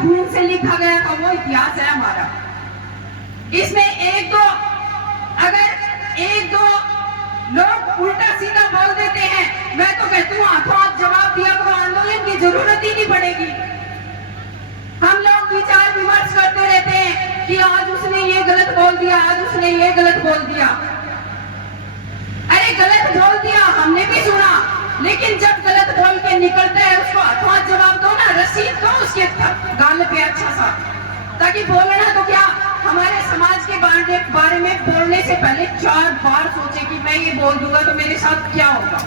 खून से लिखा गया था वो इतिहास है हमारा। इसमें एक दो लोग उल्टा सीधा बोल देते हैं, मैं तो कहती हूँ हाथों हाथ जवाब दिया तो आंदोलन की जरूरत ही नहीं पड़ेगी। हम लोग विचार विमर्श करते रहते हैं कि आज उसने ये गलत बोल दिया, आज उसने ये गलत बोल दिया। अरे गलत बोल दिया हमने भी सुना, लेकिन जब गलत बोल के निकलता है उसको हाथों हाथ जवाब दो ना, रसीद दो उसके गाल पे अच्छा सा, ताकि बोलना तो क्या, हमारे समाज के बारे में बोलने से पहले 4 बार सोचे कि मैं ये बोल दूंगा तो मेरे साथ क्या होगा।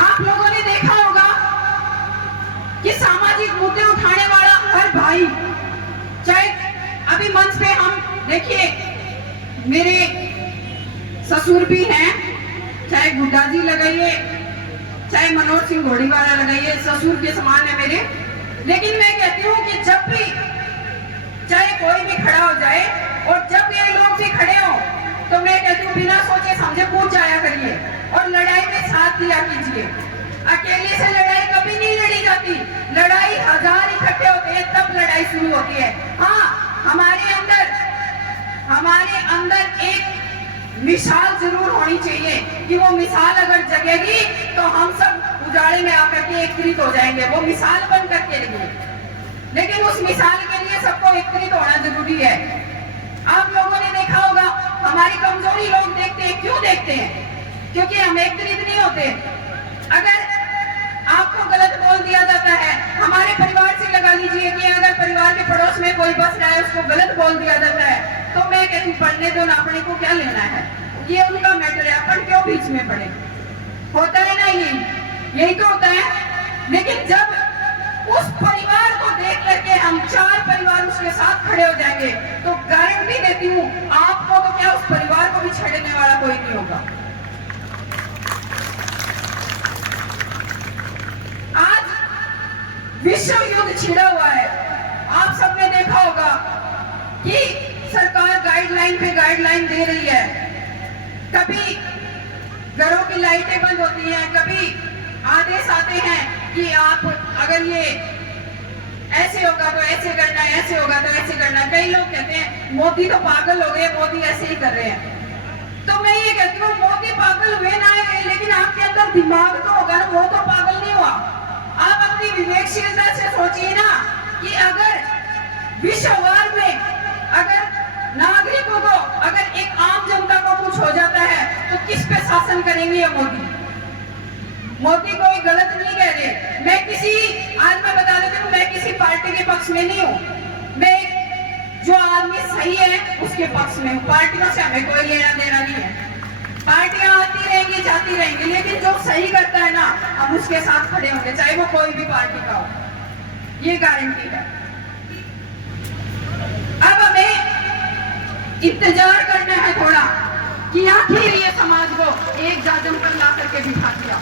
आप लोगों ने देखा होगा कि सामाजिक मुद्दे उठाने वाला हर भाई, चाहे अभी मंच पे हम देखिए मेरे ससुर भी हैं, चाहे गुड्डा जी लगाइए, चाहे मनोज सिंह घोड़ीवाला लगाइए, ससुर के समान है मेरे। लेकिन मैं कहती हूँ कि जब भी चाहे कोई भी खड़ा हो जाए और जब ये लोग भी खड़े हो तो मैं कहती हूँ बिना सोचे समझे कूद जाया करिए और लड़ाई में साथ दिया कीजिए। अकेले से लड़ाई कभी नहीं लड़ी जाती, लड़ाई 1000 इकट्ठे होते हैं तब लड़ाई शुरू होती है। हाँ, हमारे अंदर एक मिसाल जरूर होनी चाहिए कि वो मिसाल अगर जगेगी तो हम सब उजाड़े में आकर के एकत्रित हो जाएंगे, वो मिसाल बन करके रहेंगे। लेकिन उस मिसाल के लिए सबको एकत्रित होना जरूरी है। आप लोगों ने देखा होगा हमारी कमजोरी लोग देखते हैं, क्यों देखते हैं? क्योंकि हम एकत्रित नहीं होते। अगर आपको गलत बोल दिया जाता है, हमारे परिवार से लगा लीजिए कि अगर परिवार के पड़ोस में कोई बस रहा है उसको गलत बोल दिया जाता है, तो मैं कहती हूँ पढ़ने दो ना, अपने को क्या लेना है, ये उनका मैटर है, अपन क्यों बीच में पड़े। होता है ना, यही तो होता है। लेकिन जब उस परिवार को देख करके हम 4 परिवार उसके साथ खड़े हो जाएंगे तो गारंटी देती हूँ आपको तो क्या, उस परिवार को भी छेड़ने वाला कोई नहीं होगा। आज विश्व युद्ध छिड़ा हुआ है। आप सबने देखा होगा कि सरकार गाइडलाइन पे गाइडलाइन दे रही है। कभी घरों की लाइटें बंद होती हैं, कभी आदेश आते हैं कि आप अगर ये ऐसे होगा तो ऐसे करना है, ऐसे होगा तो ऐसे करना है। कई लोग कहते हैं मोदी तो पागल हो गए, मोदी ऐसे ही कर रहे हैं। तो मैं ये कहती हूँ मोदी पागल हुए ना हुए, लेकिन आपके अंदर दिमाग तो होगा ना, वो तो पागल नहीं हुआ। आप अपनी विवेकशीलता से सोचिए ना कि अगर विश्ववार में अगर नागरिकों को, अगर एक आम जनता को कुछ हो जाता है तो किस पे शासन करेंगे ये मोदी? मोदी कोई गलत नहीं कह रहे। आज मैं बता देती हूँ, मैं किसी पार्टी के पक्ष में नहीं हूँ। मैं जो आदमी सही है उसके पक्ष में हूँ। पार्टियों से हमें कोई लेना देना नहीं है। पार्टियां आती रहेंगी जाती रहेंगी, लेकिन जो सही करता है ना हम उसके साथ खड़े होंगे, चाहे वो कोई भी पार्टी का हो, ये गारंटी है। अब हमें इंतजार करना है थोड़ा कि आखिर ये समाज को एक जाजम पर ला करके बिठा दिया।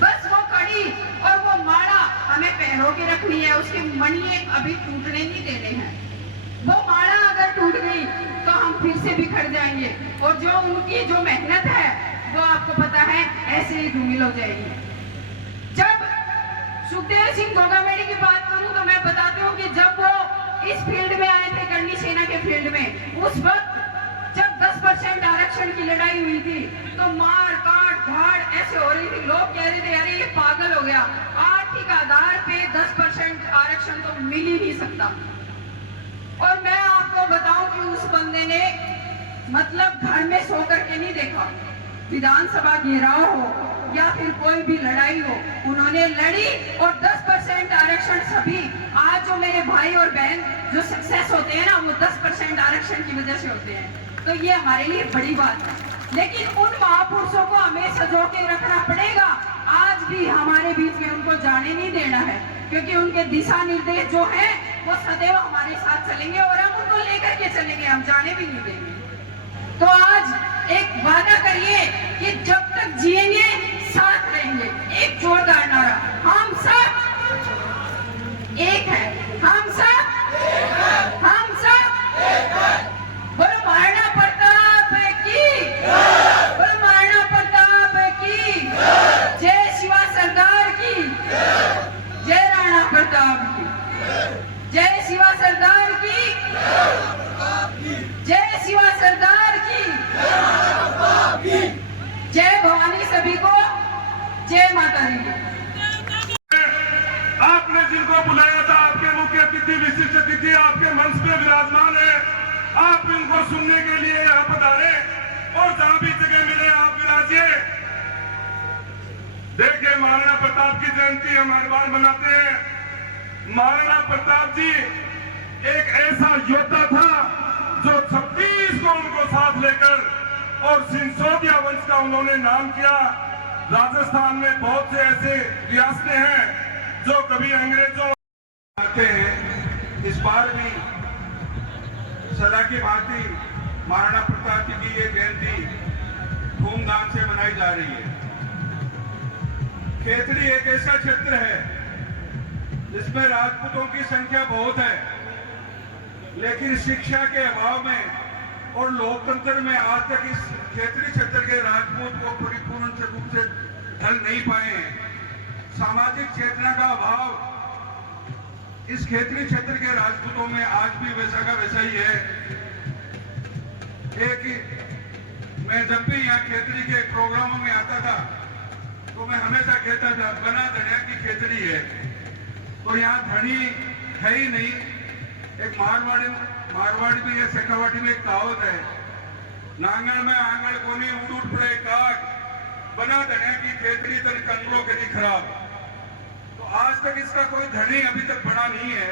बस वो कड़ी और वो माला हमें पैरों के रखनी है, उसके मणिये अभी टूटने नहीं देने हैं। वो माला अगर टूट गई तो हम फिर से बिखर जाएंगे और जो उनकी जो मेहनत है वो आपको पता है ऐसे ही धूमिल हो जाएगी। जब सुखदेव सिंह गोगामेड़ी की बात करूं तो मैं बताती हूँ कि जब वो इस फील्ड में आए थे, करनी सेना के फील्ड में, उस वक्त जब 10% आरक्षण की लड़ाई हुई थी तो मार काट धाड़ ऐसे हो रही थी। लोग कह रहे थे अरे ये पागल हो गया, आर्थिक आधार पे 10% आरक्षण तो मिल ही नहीं सकता। और मैं आपको बताऊं कि उस बंदे ने मतलब घर में सो करके नहीं देखा, विधानसभा घेराव हो या फिर कोई भी लड़ाई हो, उन्होंने लड़ी और 10% आरक्षण सभी, आज जो मेरे भाई और बहन जो सक्सेस होते हैं ना वो 10% आरक्षण की वजह से होते हैं। तो ये हमारे लिए बड़ी बात है। लेकिन उन महापुरुषों को हमें सजो के रखना पड़ेगा। आज भी हमारे बीच में उनको जाने नहीं देना है, क्योंकि उनके दिशा निर्देश जो है वो सदैव हमारे साथ चलेंगे और हम उनको लेकर के चलेंगे, हम जाने भी नहीं देंगे। तो आज एक वादा करिए कि जब तक जिएंगे साथ रहेंगे। एक जोरदार नारा, हम सब एक है, हम सब बोलो महाराणा प्रताप की, बोलो महाराणा प्रताप की जय, शिवा सरदार की भवानी सभी को जय माता दी। आपने जिनको बुलाया था, आपके मुख्य अतिथि विशिष्ट अतिथि आपके मंच पे विराजमान है, आप इनको सुनने के लिए यहाँ पधारे और जहां भी जगह मिले आप विराजिए। देखिए, महाराणा प्रताप की जयंती हम हर बार मनाते हैं। महाराणा प्रताप जी एक ऐसा योद्धा था जो 36 को उनको साथ लेकर और सिंसोदिया वंश का उन्होंने नाम किया। राजस्थान में बहुत से ऐसे रियासतें हैं जो कभी अंग्रेजों आते हैं। इस बार भी सदा की भांति महाराणा प्रताप जी की ये जयंती धूमधाम से मनाई जा रही है। खेतड़ी एक ऐसा क्षेत्र है जिसमें राजपूतों की संख्या बहुत है, लेकिन शिक्षा के अभाव में और लोकतंत्र में आज तक इस खेतड़ी क्षेत्र के राजपूत को परिपूर्ण रूप से ढल नहीं पाए हैं। सामाजिक चेतना का अभाव इस खेतड़ी क्षेत्र के राजपूतों में आज भी वैसा का वैसा ही है। मैं जब भी यहाँ खेतड़ी के प्रोग्रामों में आता था तो मैं हमेशा कहता था बना धनिया की खेतड़ी है, तो यहाँ धनी है ही नहीं। एक मारवाड़ी में या शेखावाटी में एक कहावत है, नांगल में आंगल कोनी उड़ उड़ पड़े काट, बना धनिया की खेतड़ी तन कंगलों के लिए खराब। तो आज तक इसका कोई धनी अभी तक बना नहीं है।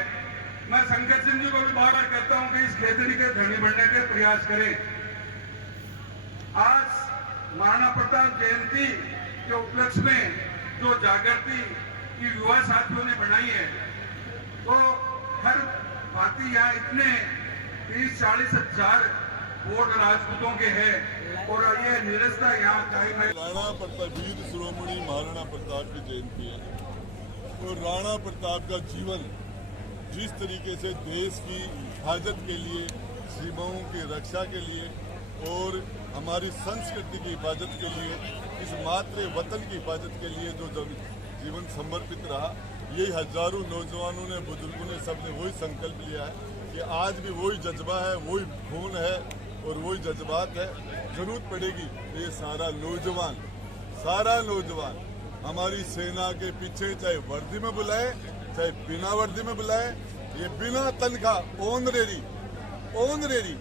मैं शंकर सिंह जी को भी बार बार कहता हूं कि इस खेतड़ी के धनी बनने के प्रयास करें। आज महाराणा प्रताप जयंती के उपलक्ष्य में जो जागृति की युवा साथियों ने बनाई है, तो हर भांति यहाँ इतने 30-40 हजार वोट राजपूतों के हैं और ये निरस्ता यहाँ कायम है। राणा प्रताप वीर शिरोमणि महाराणा प्रताप की जयंती है। तो राणा प्रताप का जीवन जिस तरीके से देश की हिफाजत के लिए, सीमाओं की रक्षा के लिए और हमारी संस्कृति की हिफाजत के लिए, इस मातृ वतन की हिफाजत के लिए जो जीवन समर्पित रहा, ये हजारों नौजवानों ने, बुजुर्गों ने, सबने वही संकल्प लिया है कि आज भी वही जज्बा है, वही खून है और वही जज्बात है। जरूरत पड़ेगी तो ये सारा नौजवान हमारी सेना के पीछे, चाहे वर्दी में बुलाए चाहे बिना वर्दी में बुलाए, ये बिना तनख्वाह ऑनरेरी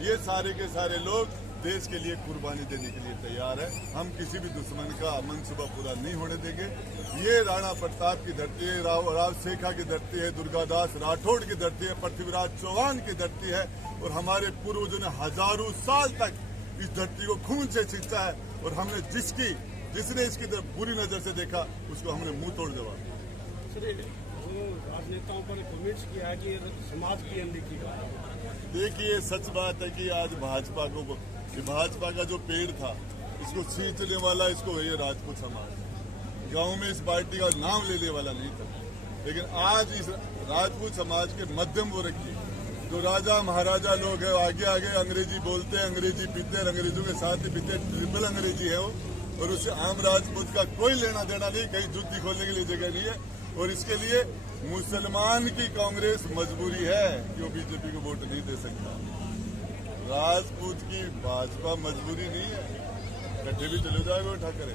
ये सारे के सारे लोग देश के लिए कुर्बानी देने के लिए तैयार है। हम किसी भी दुश्मन का मनसूबा पूरा नहीं होने देंगे। ये राणा प्रताप की धरती है, राव शेखा की धरती है, दुर्गादास राठौड़ की धरती है, पृथ्वीराज चौहान की धरती है और हमारे पूर्वजों ने हजारों साल तक इस धरती को खून से सींचा है और हमने जिसने इसकी तरफ बुरी नजर से देखा उसको हमने मुंह तोड़ जवाब। राजनेताओं पर कमेंट्स किया कि समाज की अनदेखी का। देखिए, सच बात है कि आज भाजपा का जो पेड़ था इसको सींचने वाला इसको ये राजपूत समाज गांव में इस पार्टी का नाम लेने वाला नहीं था। लेकिन आज इस राजपूत समाज के मध्यम वर्ग की जो राजा महाराजा लोग हैं, आगे अंग्रेजी बोलते हैं, अंग्रेजी पीते हैं, अंग्रेजों के साथ ही पीते, ट्रिपल अंग्रेजी है वो, और उससे आम राजपूत का कोई लेना देना नहीं, कहीं जुत्ती खोलने के लिए जगह नहीं है। और इसके लिए मुसलमान की कांग्रेस मजबूरी है कि वो बीजेपी को वोट नहीं दे सकता। राजपूत की भाजपा मजबूरी नहीं है, इकट्ठे भी चले जाएगा उठा करें।